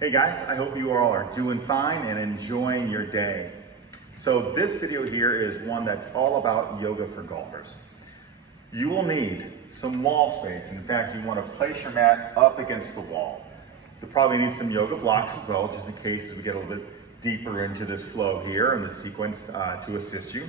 Hey guys, I hope you all are doing fine and enjoying your day. So this video here is one that's all about yoga for golfers. You will need some wall space. In fact, you want to place your mat up against the wall. You'll probably need some yoga blocks as well, just in case we get a little bit deeper into this flow here and the sequence to assist you.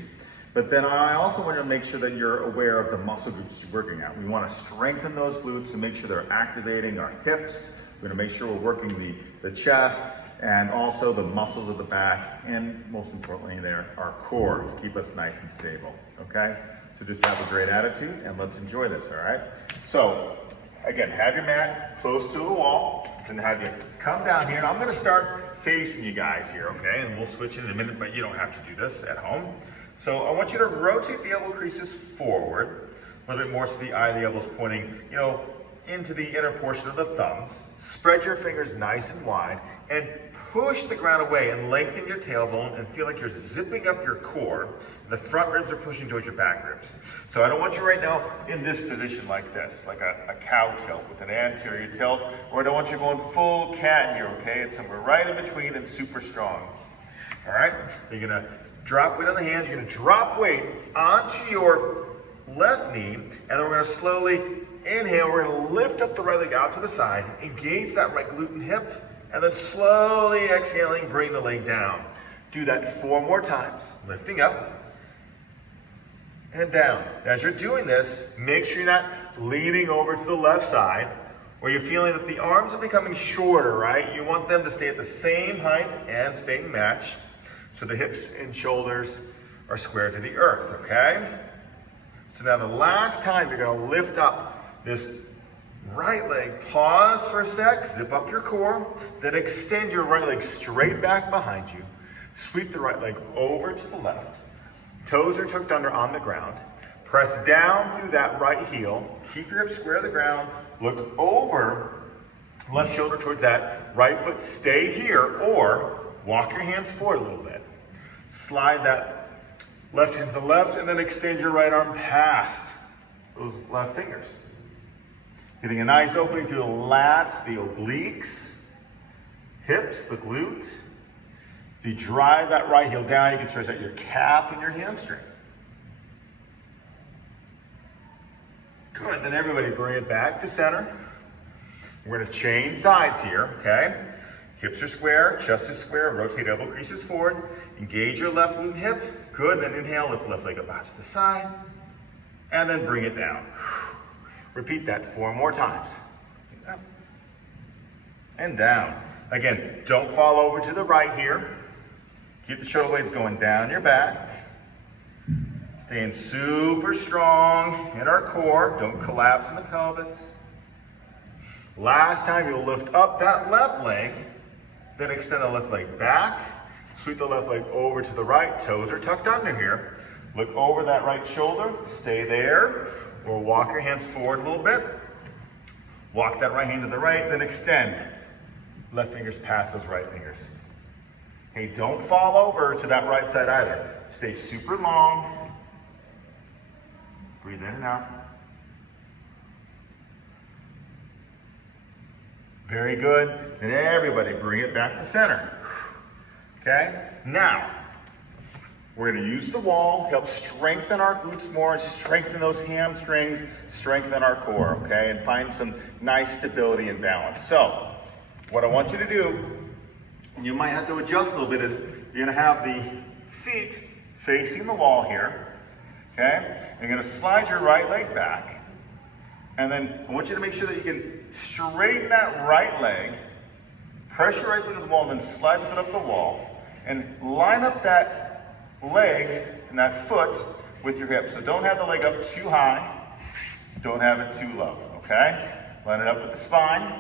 But then I also want to make sure that you're aware of the muscle groups you're working at. We want to strengthen those glutes and make sure they're activating our hips. We're going to make sure we're working the chest and also the muscles of the back, and most importantly there, our core to keep us nice and stable, okay? So just have a great attitude and let's enjoy this, all right? So again, have your mat close to the wall, then have you come down here, and I'm going to start facing you guys here, okay? And we'll switch in a minute, but you don't have to do this at home. So I want you to rotate the elbow creases forward, a little bit more so the eye of the elbow's pointing, into the inner portion of the thumbs. Spread your fingers nice and wide and push the ground away and lengthen your tailbone and feel like you're zipping up your core. The front ribs are pushing towards your back ribs. So I don't want you right now in this position like this, like a cow tilt with an anterior tilt, or I don't want you going full cat here, okay? It's somewhere right in between and super strong. All right, you're gonna drop weight on the hands, you're gonna drop weight onto your left knee, and then we're gonna slowly inhale, we're gonna lift up the right leg out to the side, engage that right glute and hip, and then slowly exhaling, bring the leg down. Do that 4 more times, lifting up and down. As you're doing this, make sure you're not leaning over to the left side, or you're feeling that the arms are becoming shorter, right? You want them to stay at the same height and staying matched, so the hips and shoulders are square to the earth, okay? So now the last time you're gonna lift up this right leg, pause for a sec, zip up your core, then extend your right leg straight back behind you. Sweep the right leg over to the left. Toes are tucked under on the ground. Press down through that right heel. Keep your hips square to the ground. Look over, left shoulder towards that right foot. Stay here, or walk your hands forward a little bit. Slide that left hand to the left, and then extend your right arm past those left fingers. Getting a nice opening through the lats, the obliques, hips, the glute. If you drive that right heel down, you can stretch out your calf and your hamstring. Good, then everybody bring it back to center. We're gonna change sides here, okay? Hips are square, chest is square, rotate elbow creases forward. Engage your left glute and hip. Good, then inhale, lift left leg up out to the side. And then bring it down. Repeat that 4 more times. Up and down. Again, don't fall over to the right here. Keep the shoulder blades going down your back. Staying super strong in our core. Don't collapse in the pelvis. Last time, you'll lift up that left leg, then extend the left leg back. Sweep the left leg over to the right. Toes are tucked under here. Look over that right shoulder. Stay there. Or walk your hands forward a little bit. Walk that right hand to the right, then extend. Left fingers past those right fingers. Hey, don't fall over to that right side either. Stay super long. Breathe in and out. Very good. And everybody bring it back to center. Okay? Now, we're gonna use the wall, help strengthen our glutes more, strengthen those hamstrings, strengthen our core, okay? And find some nice stability and balance. So, what I want you to do, and you might have to adjust a little bit, is you're gonna have the feet facing the wall here, okay? And you're gonna slide your right leg back, and then I want you to make sure that you can straighten that right leg, press your right foot to the wall, then slide the foot up the wall, and line up that leg and that foot with your hip. So don't have the leg up too high, don't have it too low, okay? Line it up with the spine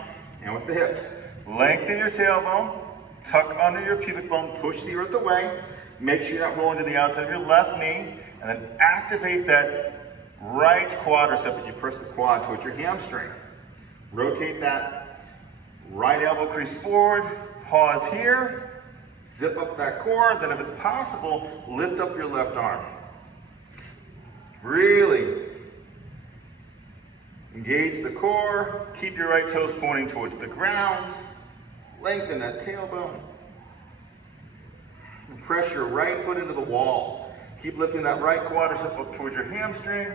and with the hips. Lengthen your tailbone, tuck under your pubic bone, push the earth away. Make sure you're not rolling to the outside of your left knee, and then activate that right quadricep as you press the quad towards your hamstring. Rotate that right elbow crease forward, pause here. Zip up that core, then if it's possible, lift up your left arm. Really engage the core, keep your right toes pointing towards the ground. Lengthen that tailbone. And press your right foot into the wall. Keep lifting that right quadricep up towards your hamstring.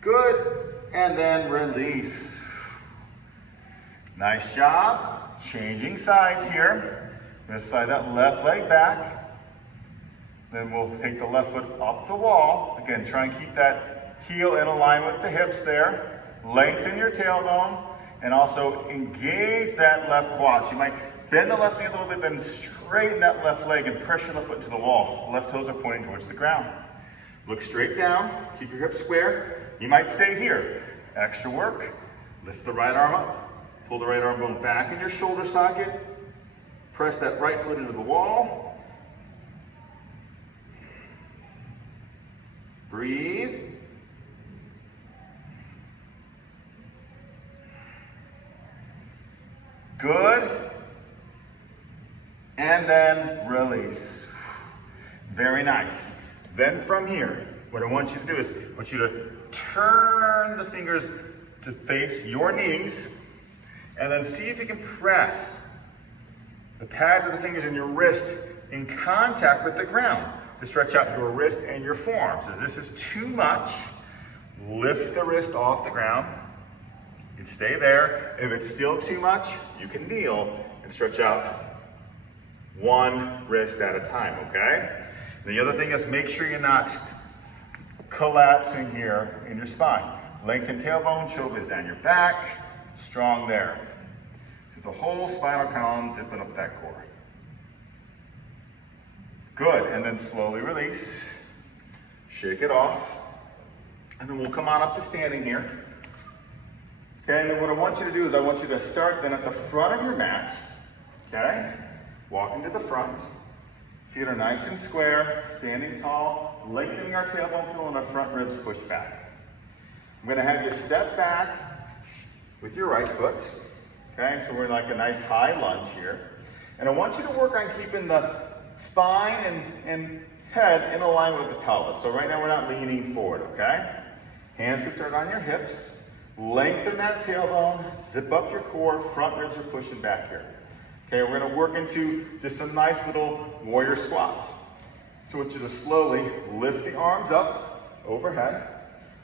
Good. And then release. Nice job. Changing sides here. I'm going to slide that left leg back. Then we'll take the left foot up the wall. Again, try and keep that heel in alignment with the hips there. Lengthen your tailbone and also engage that left quad. So you might bend the left knee a little bit, then straighten that left leg and press your left foot to the wall. The left toes are pointing towards the ground. Look straight down. Keep your hips square. You might stay here. Extra work. Lift the right arm up. Pull the right arm bone back in your shoulder socket. Press that right foot into the wall. Breathe. Good. And then release. Very nice. Then from here, what I want you to do is I want you to turn the fingers to face your knees and then see if you can press the pads of the fingers in your wrist in contact with the ground to stretch out your wrist and your forearms. If this is too much, lift the wrist off the ground. You can stay there. If it's still too much, you can kneel and stretch out one wrist at a time, okay? The other thing is make sure you're not collapsing here in your spine. Lengthen tailbone, shoulders down your back, strong there. The whole spinal column, zipping up that core. Good, and then slowly release. Shake it off. And then we'll come on up to standing here. Okay, and then what I want you to do is I want you to start then at the front of your mat. Okay, walking to the front. Feet are nice and square, standing tall, lengthening our tailbone, feeling our front ribs push back. I'm gonna have you step back with your right foot. Okay, so we're in like a nice high lunge here. And I want you to work on keeping the spine and head in alignment with the pelvis. So right now we're not leaning forward, okay? Hands can start on your hips. Lengthen that tailbone, zip up your core, front ribs are pushing back here. Okay, we're gonna work into just some nice little warrior squats. So I want you to slowly lift the arms up overhead.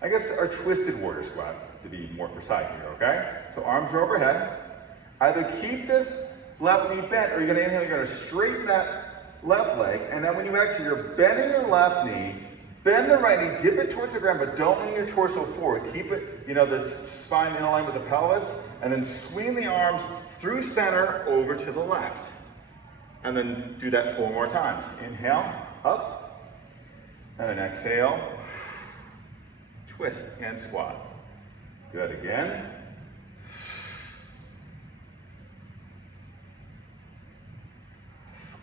I guess our twisted warrior squat to be more precise here, okay? So arms are overhead. Either keep this left knee bent or you're gonna inhale, you're gonna straighten that left leg. And then when you exhale, you're bending your left knee, bend the right knee, dip it towards the ground, but don't lean your torso forward. Keep it, the spine in line with the pelvis, and then swing the arms through center over to the left. And then do that 4 more times. Inhale, up, and then exhale, twist and squat. Good, again.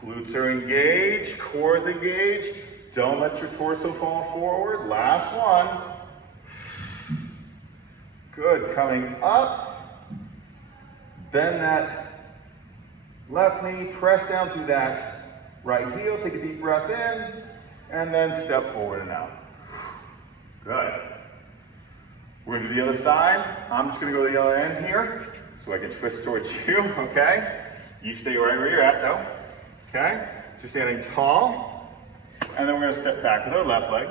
Glutes are engaged, core is engaged. Don't let your torso fall forward. Last one. Good, coming up. Bend that left knee, press down through that right heel. Take a deep breath in, and then step forward and out. Good. We're gonna do the other side. I'm just gonna go to the other end here so I can twist towards you, okay? You stay right where you're at though. Okay, so standing tall, and then we're gonna step back with our left leg.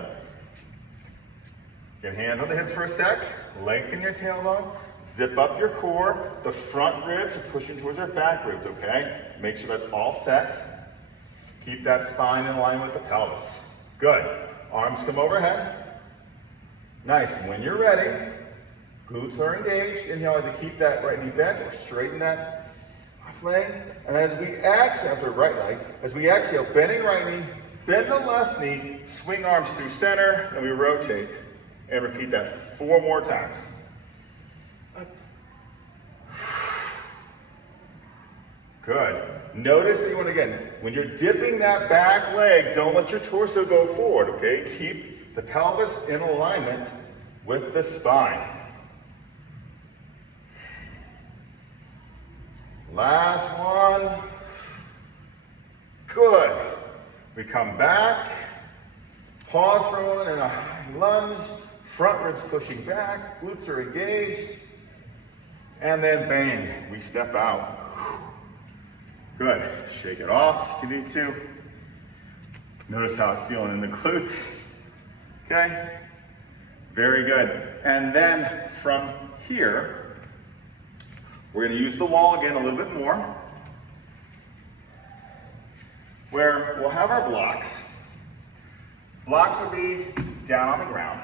Get hands on the hips for a sec, lengthen your tailbone, zip up your core, the front ribs are pushing towards our back ribs, okay? Make sure that's all set. Keep that spine in line with the pelvis. Good, arms come overhead. Nice, when you're ready, glutes are engaged. Inhale, either keep that right knee bent or straighten that left leg. And then as we exhale, the right leg, as we exhale, bending right knee, bend the left knee, swing arms through center, and we rotate. And repeat that 4 more times. Good. Notice that when you're dipping that back leg, don't let your torso go forward, okay? Keep the pelvis in alignment with the spine. Last one. Good. We come back, pause for a moment in a high lunge, front ribs pushing back, glutes are engaged, and then bang, we step out. Good, shake it off if you need to. Notice how it's feeling in the glutes, okay? Very good. And then from here, we're gonna use the wall again a little bit more, where we'll have our blocks. Blocks will be down on the ground.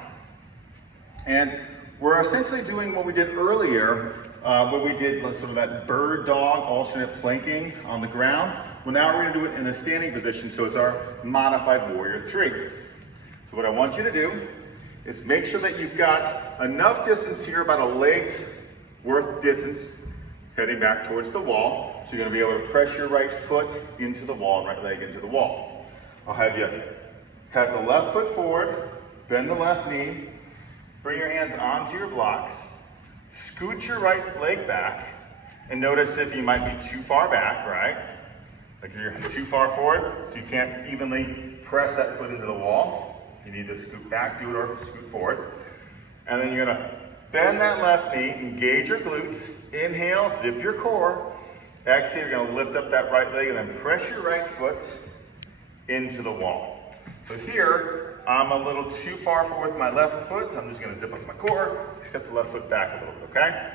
And we're essentially doing what we did earlier, where we did sort of that bird dog alternate planking on the ground. Well, now we're gonna do it in a standing position, so it's our modified warrior 3. So what I want you to do is make sure that you've got enough distance here, about a leg's worth distance, heading back towards the wall. So you're gonna be able to press your right foot into the wall and right leg into the wall. I'll have you have the left foot forward, bend the left knee, bring your hands onto your blocks, scoot your right leg back, and notice if you might be too far back, right? Like you're too far forward, so you can't evenly press that foot into the wall. If you need to scoot back, do it, or scoot forward. And then you're gonna bend that left knee, engage your glutes, inhale, zip your core. Exhale, you're gonna lift up that right leg and then press your right foot into the wall. So here, I'm a little too far forward with my left foot. I'm just gonna zip up my core, step the left foot back a little bit, okay?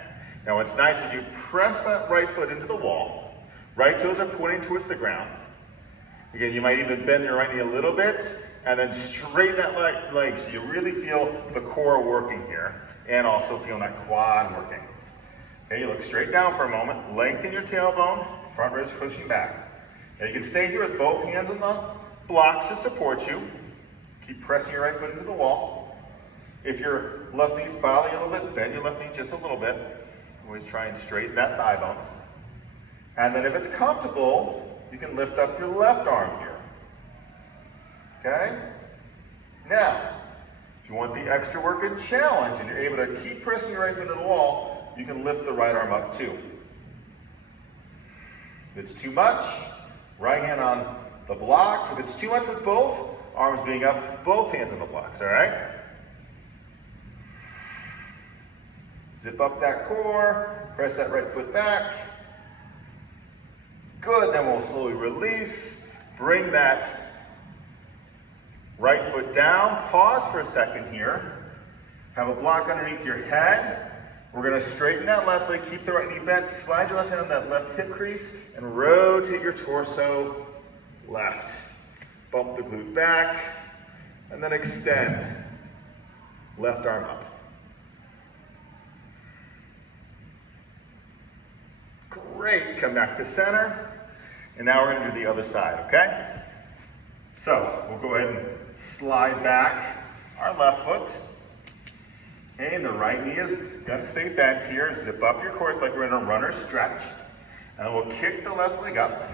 Now what's nice is you press that right foot into the wall. Right toes are pointing towards the ground. Again, you might even bend your right knee a little bit and then straighten that leg so you really feel the core working here and also feeling that quad working. Okay, you look straight down for a moment, lengthen your tailbone, front ribs pushing back. Now you can stay here with both hands on the blocks to support you. Keep pressing your right foot into the wall. If your left knee's bothering you a little bit, bend your left knee just a little bit. Always try and straighten that thigh bone. And then if it's comfortable, you can lift up your left arm here. Okay? Now, if you want the extra work and challenge and you're able to keep pressing your right foot into the wall, you can lift the right arm up too. If it's too much, right hand on the block. If it's too much with both, arms being up, both hands on the blocks, all right? Zip up that core, press that right foot back. Good, then we'll slowly release. Bring that right foot down. Pause for a second here. Have a block underneath your head. We're gonna straighten that left leg, keep the right knee bent, slide your left hand on that left hip crease, and rotate your torso left. Bump the glute back, and then extend. Left arm up. Great, come back to center. And now we're gonna do the other side, okay? So we'll go ahead and slide back our left foot. Okay, the right knee is gonna stay bent here. Zip up your core like we're in a runner stretch. And then we'll kick the left leg up.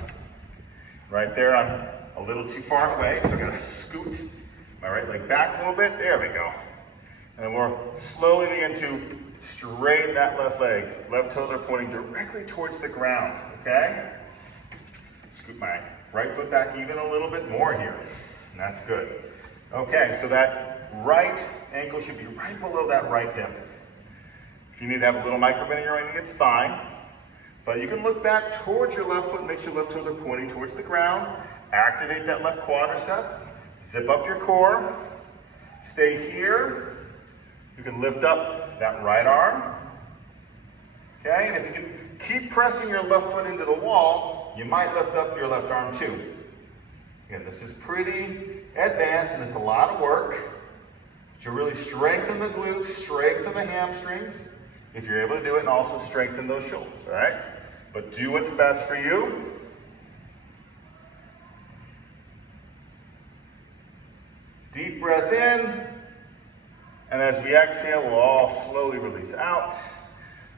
Right there, I'm a little too far away, so I'm gonna scoot my right leg back a little bit. There we go. And then we'll slowly begin to straighten that left leg. Left toes are pointing directly towards the ground, okay? Scoot my right foot back even a little bit more here. And that's good. Okay, so that right ankle should be right below that right hip. If you need to have a little micro bend in your right knee, it's fine. But you can look back towards your left foot and make sure left toes are pointing towards the ground. Activate that left quadricep. Zip up your core. Stay here. You can lift up that right arm. Okay, and if you can keep pressing your left foot into the wall, you might lift up your left arm too. Again, this is pretty advanced and it's a lot of work. To really strengthen the glutes, strengthen the hamstrings, if you're able to do it, and also strengthen those shoulders, all right? But do what's best for you. Deep breath in. And as we exhale, we'll all slowly release out.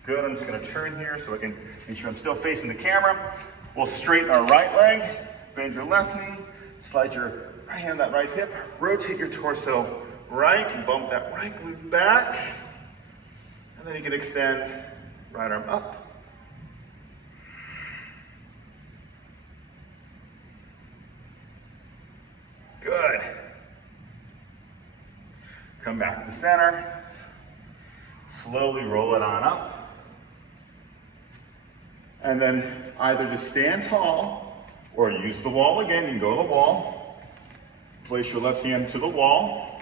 Good, I'm just gonna turn here so I can make sure I'm still facing the camera. We'll straighten our right leg, bend your left knee, slide your right hand on that right hip, rotate your torso right, and bump that right glute back. And then you can extend right arm up. Good. Come back to center. Slowly roll it on up. And then either just stand tall or use the wall again. You can go to the wall. Place your left hand to the wall.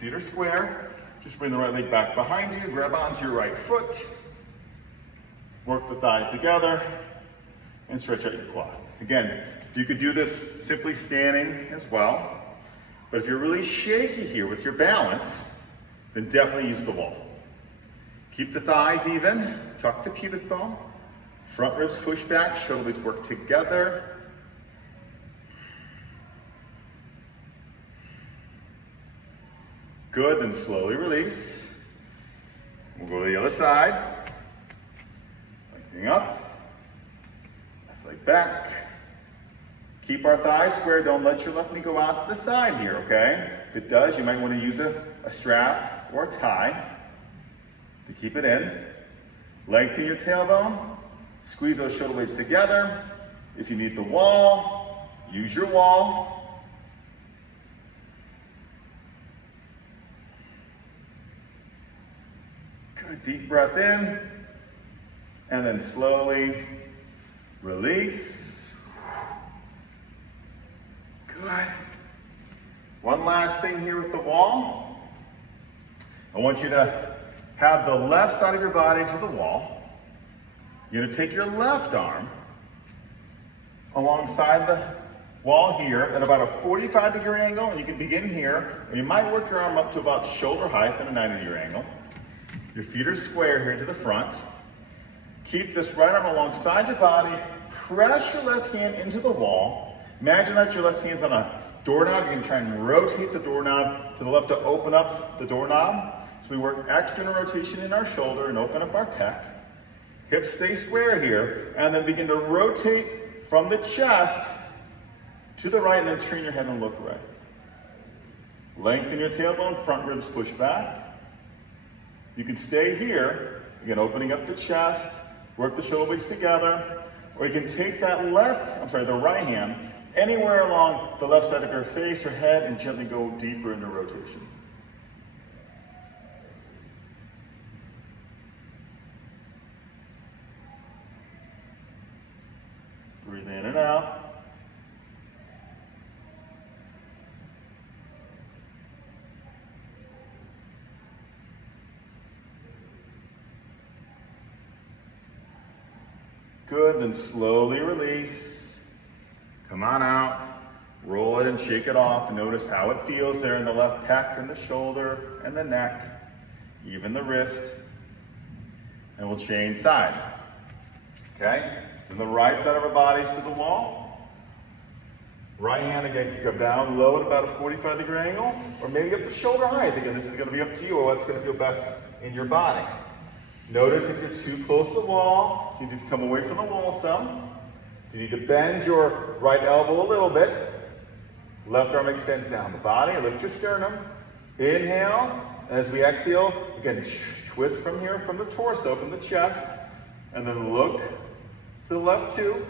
Feet are square. Just bring the right leg back behind you. Grab onto your right foot. Work the thighs together and stretch out your quad. Again, you could do this simply standing as well. But if you're really shaky here with your balance, then definitely use the wall. Keep the thighs even. Tuck the pubic bone. Front ribs push back. Shoulder blades work together. Good, then slowly release. We'll go to the other side. Lengthening up. Left leg back. Keep our thighs square. Don't let your left knee go out to the side here, okay? If it does, you might want to use a strap or a tie to keep it in. Lengthen your tailbone. Squeeze those shoulder blades together. If you need the wall, use your wall. Good, deep breath in. And then slowly release. Good. One last thing here with the wall. I want you to have the left side of your body to the wall. You're gonna take your left arm alongside the wall here at about a 45-degree angle, and you can begin here, and you might work your arm up to about shoulder height at a 90-degree angle. Your feet are square here to the front. Keep this right arm alongside your body. Press your left hand into the wall. Imagine that your left hand's on a doorknob. You can try and rotate the doorknob to the left to open up the doorknob. So we work external rotation in our shoulder and open up our pec. Hips stay square here, and then begin to rotate from the chest to the right, and then turn your head and look right. Lengthen your tailbone, front ribs push back. You can stay here, again, opening up the chest, work the shoulder blades together, or you can take that the right hand, anywhere along the left side of your face or head, and gently go deeper into rotation. Breathe in and out. Good, then slowly release. Come on out. Roll it and shake it off. Notice how it feels there in the left pec and the shoulder and the neck, even the wrist. And we'll change sides. Okay? Then the right side of our bodies to the wall. Right hand again, can come down low at about a 45-degree angle, or maybe up to shoulder height. Again, this is going to be up to you, or what's going to feel best in your body. Notice if you're too close to the wall, you need to come away from the wall some. You need to bend your right elbow a little bit. Left arm extends down the body. Lift your sternum. Inhale. And as we exhale, again, twist from here, from the torso, from the chest. And then look to the left too.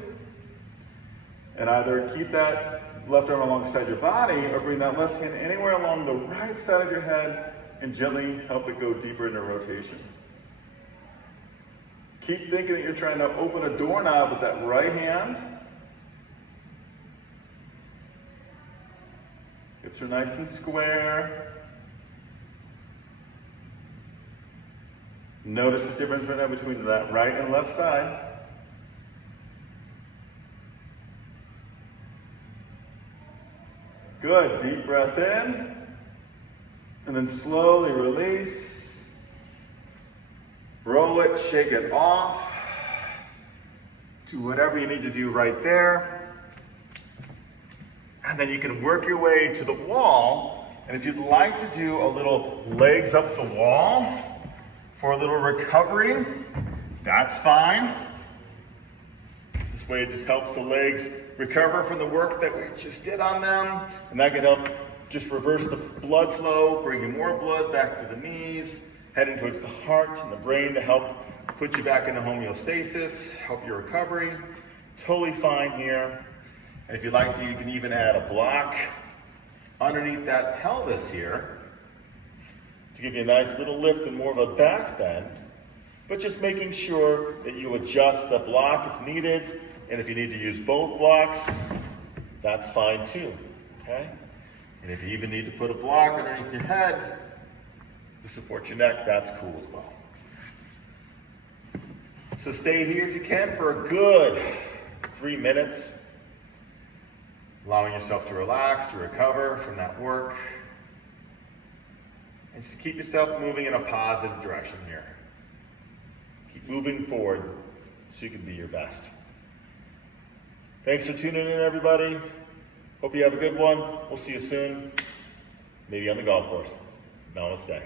And either keep that left arm alongside your body, or bring that left hand anywhere along the right side of your head and gently help it go deeper into rotation. Keep thinking that you're trying to open a doorknob with that right hand. Hips are nice and square. Notice the difference right now between that right and left side. Good, deep breath in, and then slowly release. Roll it, shake it off. Do whatever you need to do right there. And then you can work your way to the wall. And if you'd like to do a little legs up the wall for a little recovery, that's fine. This way it just helps the legs recover from the work that we just did on them. And that can help just reverse the blood flow, bringing more blood back to the knees, heading towards the heart and the brain to help put you back into homeostasis, help your recovery. Totally fine here. And if you'd like to, you can even add a block underneath that pelvis here to give you a nice little lift and more of a back bend, but just making sure that you adjust the block if needed, and if you need to use both blocks, that's fine too, okay? And if you even need to put a block underneath your head to support your neck, that's cool as well. So stay here if you can for a good 3 minutes, allowing yourself to relax, to recover from that work, and just keep yourself moving in a positive direction here. Keep moving forward so you can be your best. Thanks for tuning in, everybody. Hope you have a good one. We'll see you soon, maybe on the golf course. Namaste.